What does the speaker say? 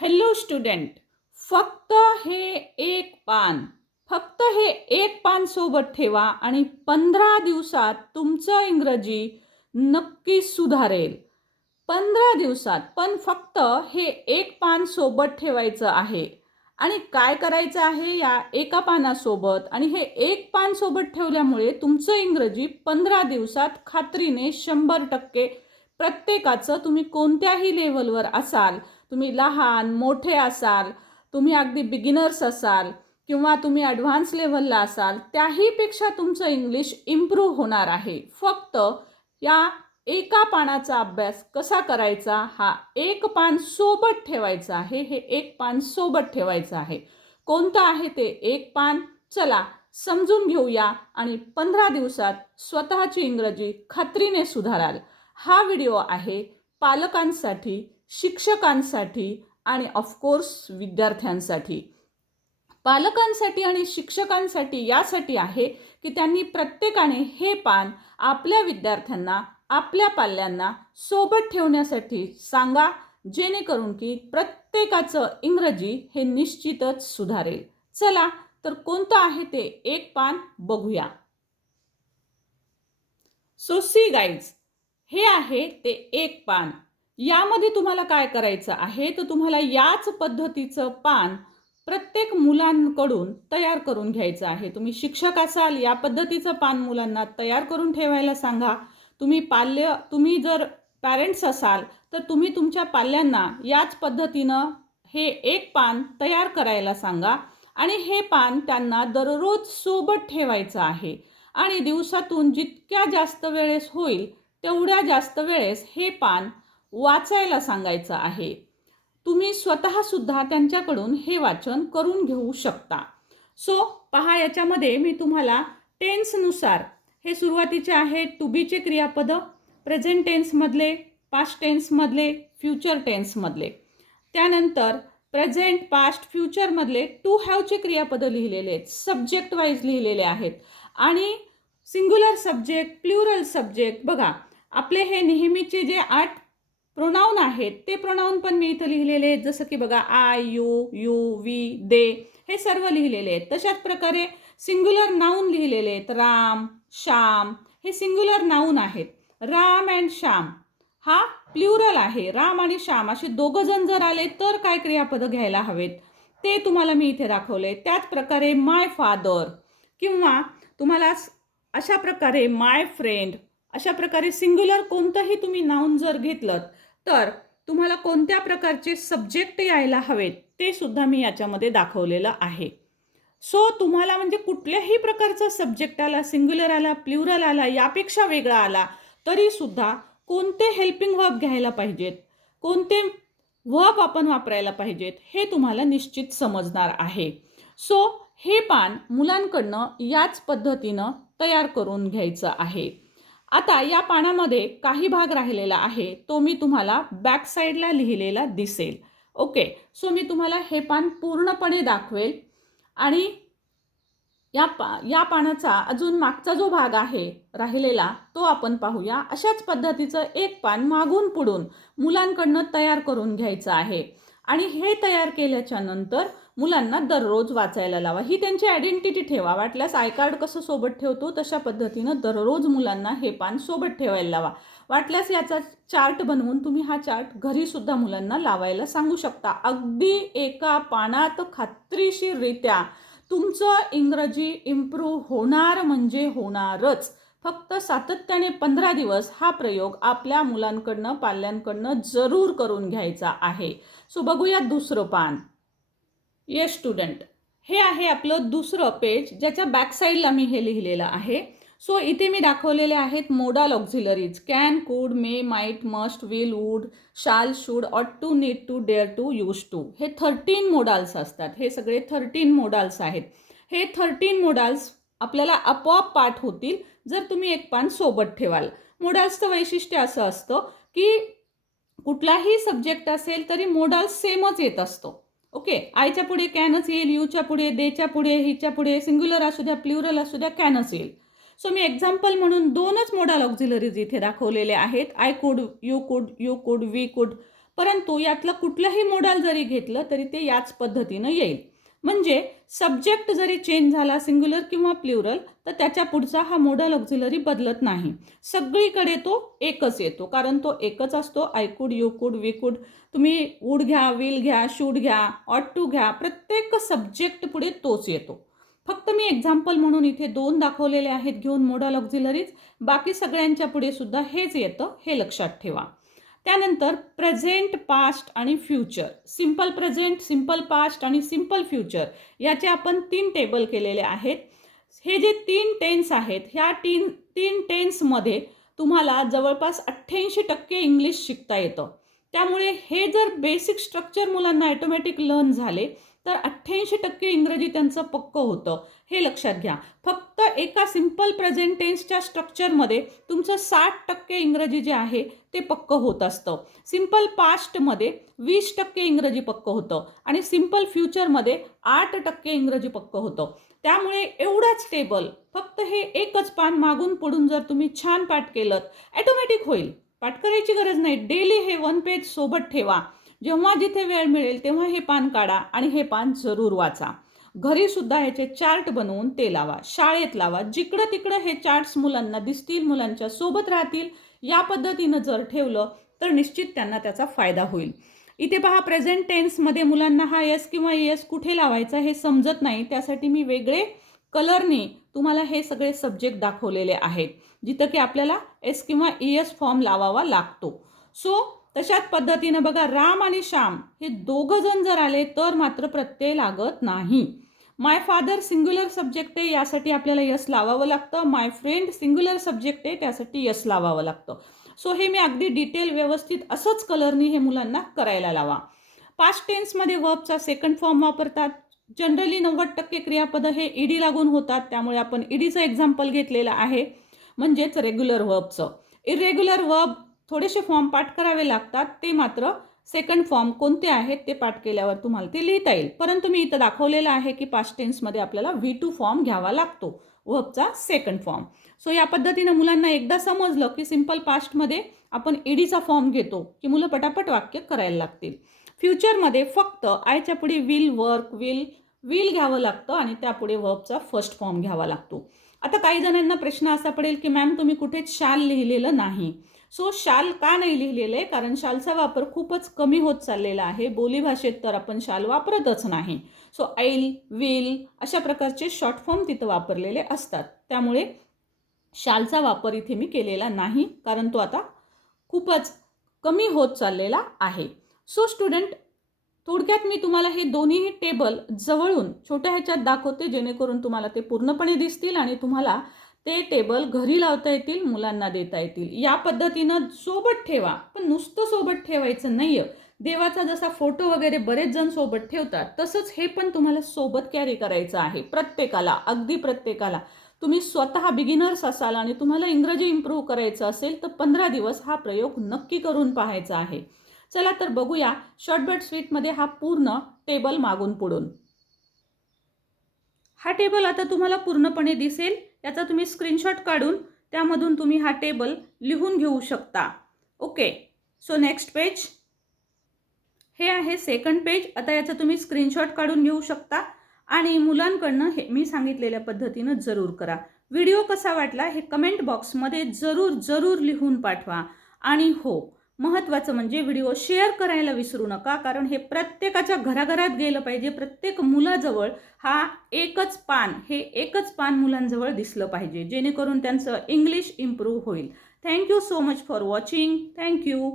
Hello student फक्त हे एक पान. फक्त हे एक पान सोबत ठेवा आणि पंधरा दिवसात तुमचं इंग्रजी नक्की सुधारेल. पंधरा दिवसात पण फक्त हे एक पान सोबत ठेवायचं आहे. आणि काय करायचं आहे या एका पानासोबत? आणि हे एक पान सोबत ठेवल्यामुळे तुमचं इंग्रजी पंधरा दिवसात खात्रीने शंभर टक्के प्रत्येकाचं तुम्ही कोणत्याही लेवलवर असाल तुम्ही लहान मोठे असाल तुम्ही अगदी बिगिनर्स असाल किंवा तुम्ही ॲडव्हान्स लेवलला असाल त्याहीपेक्षा तुमचं इंग्लिश इम्प्रूव्ह होणार आहे. फक्त या एका पानाचा अभ्यास कसा करायचा हा एक पान सोबत ठेवायचं आहे हे एक पान सोबत ठेवायचं आहे. कोणतं आहे ते एक पान? चला समजून घेऊया आणि पंधरा दिवसात स्वतःची इंग्रजी खात्रीने सुधाराल. हा व्हिडिओ आहे पालकांसाठी शिक्षकांसाठी आणि ऑफकोर्स विद्यार्थ्यांसाठी. पालकांसाठी आणि शिक्षकांसाठी यासाठी आहे की त्यांनी प्रत्येकाने हे पान आपल्या विद्यार्थ्यांना आपल्या पाल्यांना सोबत ठेवण्यासाठी सांगा जेणेकरून की प्रत्येकाचं इंग्रजी हे निश्चितच सुधारेल. चला तर कोणतं आहे ते एक पान बघूया. सो सी गाईज हे आहे ते एक पान. यामध्ये तुम्हाला काय करायचं आहे? तर तुम्हाला याच पद्धतीचं पान प्रत्येक मुलांकडून तयार करून घ्यायचं आहे. तुम्ही शिक्षक असाल या पद्धतीचं पान मुलांना तयार करून ठेवायला सांगा. तुम्ही पाल्य तुम्ही जर पॅरेंट्स असाल तर तुम्ही तुमच्या पाल्यांना याच पद्धतीनं हे एक पान तयार करायला सांगा. आणि हे पान त्यांना दररोज सोबत ठेवायचं आहे. आणि दिवसातून जितक्या जास्त वेळेस होईल तेवढ्या जास्त वेळेस हे पान वाचायला सांगायचं आहे. तुम्ही स्वतःसुद्धा त्यांच्याकडून हे वाचन करून घेऊ शकता. सो पहा याच्यामध्ये मी तुम्हाला टेन्सनुसार हे सुरुवातीचे आहे टू बीचे क्रियापदं प्रेझेंट टेन्समधले पास्ट टेन्समधले फ्युचर टेन्समधले त्यानंतर प्रेझेंट पास्ट फ्युचरमधले टू हॅवचे क्रियापदं लिहिलेले आहेत. सब्जेक्ट वाईज लिहिलेले आहेत. आणि सिंग्युलर सब्जेक्ट प्ल्युरल सब्जेक्ट बघा आपले हे नेहमीचे जे आठ प्रोनाऊन आहेत. ते प्रोनाऊन पण मी इथं लिहिलेले आहेत. जसं की बघा I you you we they हे सर्व लिहिलेले आहेत. तशाच प्रकारे सिंग्युलर नाऊन लिहिलेले आहेत. राम श्याम हे सिंग्युलर नाऊन आहेत. राम अँड श्याम हा प्ल्युरल आहे. राम आणि श्याम असे दोघं जण जर आले तर काय क्रियापदं घ्यायला हवेत? ते तुम्हाला मी इथे दाखवले त्याच प्रकारे माय फादर किंवा तुम्हाला अशा प्रकारे माय फ्रेंड अशा प्रकारे सिंग्युलर कोणतंही तुम्ही नाऊन जर घेतलं तर तुम्हाला कोणत्या प्रकारचे सब्जेक्ट यायला हवेत ते सुद्धा मी याच्यामध्ये दाखवलेलं आहे. सो तुम्हाला म्हणजे कुठल्याही प्रकारचा सब्जेक्ट आला सिंग्युलर आला प्ल्युरल आला यापेक्षा वेगळा आला तरीसुद्धा कोणते हेल्पिंग वर्ब घ्यायला पाहिजेत कोणते वर्ब आपण वापरायला पाहिजेत हे तुम्हाला निश्चित समजणार आहे. सो हे पान मुलांकडनं याच पद्धतीनं तयार करून घ्यायचं आहे. आता या पानामध्ये काही भाग राहिलेला आहे तो मी तुम्हाला बॅक साईडला लिहिलेला दिसेल. ओके सो मी तुम्हाला हे पान पूर्णपणे दाखवेल. आणि या पा या पानाचा अजून मागचा जो भाग आहे राहिलेला तो आपण पाहूया. अशाच पद्धतीचं एक पान मागून पुढून मुलांकडनं तयार करून घ्यायचं आहे. आणि हे तयार केल्याच्यानंतर मुलांना दररोज वाचायला लावा. ही त्यांची आयडेंटिटी ठेवा. वाटल्यास आय कार्ड कसं सोबत ठेवतो तशा पद्धतीनं दररोज मुलांना हे पान सोबत ठेवायला लावा. वाटल्यास याचा चार्ट बनवून तुम्ही हा चार्ट घरीसुद्धा मुलांना लावायला सांगू शकता. अगदी एका पानात खात्रीशीररित्या तुमचं इंग्रजी इम्प्रूव्ह होणार म्हणजे होणारच. फक्त सातत्याने पंधरा दिवस हा प्रयोग आपल्या मुलांकडनं पाल्यांकडनं जरूर करून घ्यायचा आहे. सो बघूया दुसरं पान. ये स्टुडंट हे आहे आपलं दुसरं पेज ज्याच्या बॅकसाईडला मी हे लिहिलेलं आहे. सो इथे मी दाखवलेले आहेत modal auxiliaries can could may might must will would shall should ought to need to dare to use to हे थर्टीन मोडाल्स असतात. हे सगळे थर्टीन मोडाल्स आहेत. हे थर्टीन मोडाल्स आपल्याला आपोआप पाठ होतील जर तुम्ही एक पान सोबत ठेवाल. मोडाल्सचं वैशिष्ट्य असं असतं की कुठलाही सब्जेक्ट असेल तरी मोडाल्स सेमच येत असतो. ओके आयच्या पुढे कॅनच येईल यूच्या पुढे देच्या पुढे हिच्या पुढे सिंग्युलर असू द्या प्ल्युरल असू द्या कॅनच येईल. सो मी एक्झाम्पल म्हणून दोनच मोडाल ऑक्झिलरीज इथे दाखवलेले आहेत. आय कुड यू कुड यू कुड वी कुड परंतु यातलं कुठलंही मॉडल जरी घेतलं तरी ते याच पद्धतीनं येईल. म्हणजे सब्जेक्ट जरी चेंज झाला सिंग्युलर किंवा प्ल्युरल तर त्याच्या पुढचा हा मोडल ऑक्झिलरी बदलत नाही. सगळीकडे तो एकच येतो कारण तो एकच असतो. आय युकूड यू वी कुड तुम्ही वूड घ्या विल घ्या शूड घ्या ऑट टू घ्या प्रत्येक सब्जेक्ट पुढे तोच येतो. फक्त मी एक्झाम्पल म्हणून इथे दोन दाखवलेले आहेत घेऊन मोडल ऑक्झिलरीज बाकी सगळ्यांच्या पुढे सुद्धा हेच येतं हे लक्षात ठेवा. त्यानंतर प्रेझेंट पास्ट आणि future simple present simple past आणि सिंपल फ्युचर याचे आपण तीन टेबल केलेले आहेत. हे जे तीन टेन्स आहेत ह्या तीन तीन टेन्समध्ये तुम्हाला जवळपास अठ्ठ्याऐंशी टक्के इंग्लिश शिकता येतं. त्यामुळे हे जर बेसिक स्ट्रक्चर मुलांना ॲटोमॅटिक लर्न झाले तर अठ्ठ्याऐंशी टक्के इंग्रजी त्यांचं पक्कं होतं. हे लक्षात घ्या. फक्त एका सिंपल प्रेझेंट टेन्सच्या स्ट्रक्चरमध्ये तुमचं साठ टक्के इंग्रजी जे आहे ते पक्कं होत असतं. सिंपल पास्टमध्ये वीस टक्के इंग्रजी पक्कं होतं आणि सिंपल फ्युचरमध्ये आठ टक्के इंग्रजी पक्कं होतं. त्यामुळे एवढाच टेबल फक्त हे एकच पान मागून पुढून जर तुम्ही छान पाठ केलं ॲटोमॅटिक होईल. पाठ करायची गरज नाही. डेली हे वन पेज सोबत ठेवा. जेव्हा जिथे वेळ मिळेल तेव्हा हे पान काढा आणि हे पान जरूर वाचा. घरी सुद्धा ह्याचे चार्ट बनवून ते लावा. शाळेत लावा. जिकडं तिकडं हे चार्ट्स मुलांना दिसतील मुलांच्या सोबत राहतील या पद्धतीनं जर ठेवलं तर निश्चित त्यांना त्याचा फायदा होईल. इथे पहा प्रेझेंट टेन्समध्ये मुलांना हा एस किंवा एस कुठे लावायचा हे समजत नाही. त्यासाठी मी वेगळे कलरने तुम्हाला हे सगळे सब्जेक्ट दाखवलेले आहेत जिथं की आपल्याला एस किंवा ई एस फॉर्म लावावा लागतो. सो तशाच पद्धतीनं बघा राम आणि श्याम हे दोघं जण जर आले तर मात्र प्रत्यय लागत नाही. माय फादर सिंग्युलर सब्जेक्ट आहे यासाठी आपल्याला यस लावावं लागतं. माय फ्रेंड सिंग्युलर सब्जेक्ट आहे त्यासाठी यस लावावं लागतं. सो हे मी अगदी डिटेल व्यवस्थित असंच कलरनी हे मुलांना करायला लावा. पास्ट टेन्समध्ये वर्बचा सेकंड फॉर्म वापरतात. जनरली नव्वद टक्के क्रियापदं हे ईडी लागून होतात. त्यामुळे आपण ईडीचं एक्झाम्पल घेतलेलं आहे. म्हणजेच रेग्युलर वर्बचं इरेग्युलर वर्ब थोडेसे फॉर्म पाठ करावे लागतात ते मात्र सेकंड फॉर्म कोणते आहेत ते पाठ केल्यावर तुम्हाला ते लिहिता येईल. परंतु मी इथं दाखवलेलं आहे की पास्ट टेन्समध्ये आपल्याला व्ही टू फॉर्म घ्यावा लागतो वर्बचा सेकंड फॉर्म सो या पद्धतीनं मुलांना एकदा समजलं की सिंपल पास्टमध्ये आपण ईडीचा फॉर्म घेतो की मुलं पटापट वाक्य करायला लागतील. फ्युचरमध्ये फक्त आयच्या पुढे विल वर्क विल विल घ्यावं लागतं आणि त्यापुढे वर्बचा फर्स्ट फॉर्म घ्यावा लागतो. आता काही जणांना प्रश्न असा पडेल की मॅम तुम्ही कुठेच शाल लिहिलेलं नाही? सो शाल का नाही लिहिलेलं आहे? कारण शालचा वापर खूपच कमी होत चाललेला आहे. बोलीभाषेत तर आपण शाल वापरतच नाही. सो ऐल विल अशा प्रकारचे शॉर्ट फॉर्म तिथं वापरलेले असतात. त्यामुळे शालचा वापर इथे मी केलेला नाही कारण तो आता खूपच कमी होत चाललेला आहे. सो स्टुडंट थोडक्यात मी तुम्हाला हे दोन्हीही टेबल जवळून छोट्या ह्याच्यात दाखवते जेणेकरून तुम्हाला ते पूर्णपणे दिसतील आणि तुम्हाला ते टेबल घरी लावता येतील मुलांना देता येतील. या पद्धतीनं सोबत ठेवा पण नुसतं सोबत ठेवायचं नाही देवाचा जसा फोटो वगैरे बरेच जण सोबत ठेवतात तसंच हे पण तुम्हाला सोबत कॅरी करायचं आहे प्रत्येकाला अगदी प्रत्येकाला. तुम्ही स्वतः बिगिनर्स असाल आणि तुम्हाला इंग्रजी इम्प्रूव्ह करायचं असेल तर पंधरा दिवस हा प्रयोग नक्की करून पाहायचा आहे. चला तर बघूया शॉर्टबट स्वीटमध्ये हा पूर्ण टेबल मागून पुढून. हा टेबल आता तुम्हाला पूर्णपणे दिसेल. याचा तुम्ही स्क्रीनशॉट काढून त्यामधून तुम्ही हा टेबल लिहून घेऊ शकता. ओके सो नेक्स्ट पेज हे आहे सेकंड पेज आता याचा तुम्ही स्क्रीनशॉट काढून घेऊ शकता. आणि मुलांकडनं हे मी सांगितलेल्या पद्धतीनं जरूर करा. व्हिडिओ कसा वाटला हे कमेंट बॉक्समध्ये जरूर जरूर लिहून पाठवा. आणि हो महत्त्वाचं म्हणजे व्हिडिओ शेअर करायला विसरू नका कारण हे प्रत्येकाच्या घराघरात गेलं पाहिजे. प्रत्येक मुलाजवळ हा एकच पान हे एकच पान मुलांजवळ दिसलं पाहिजे जेणेकरून त्यांचं इंग्लिश इम्प्रूव्ह होईल. Thank you so much for watching thank you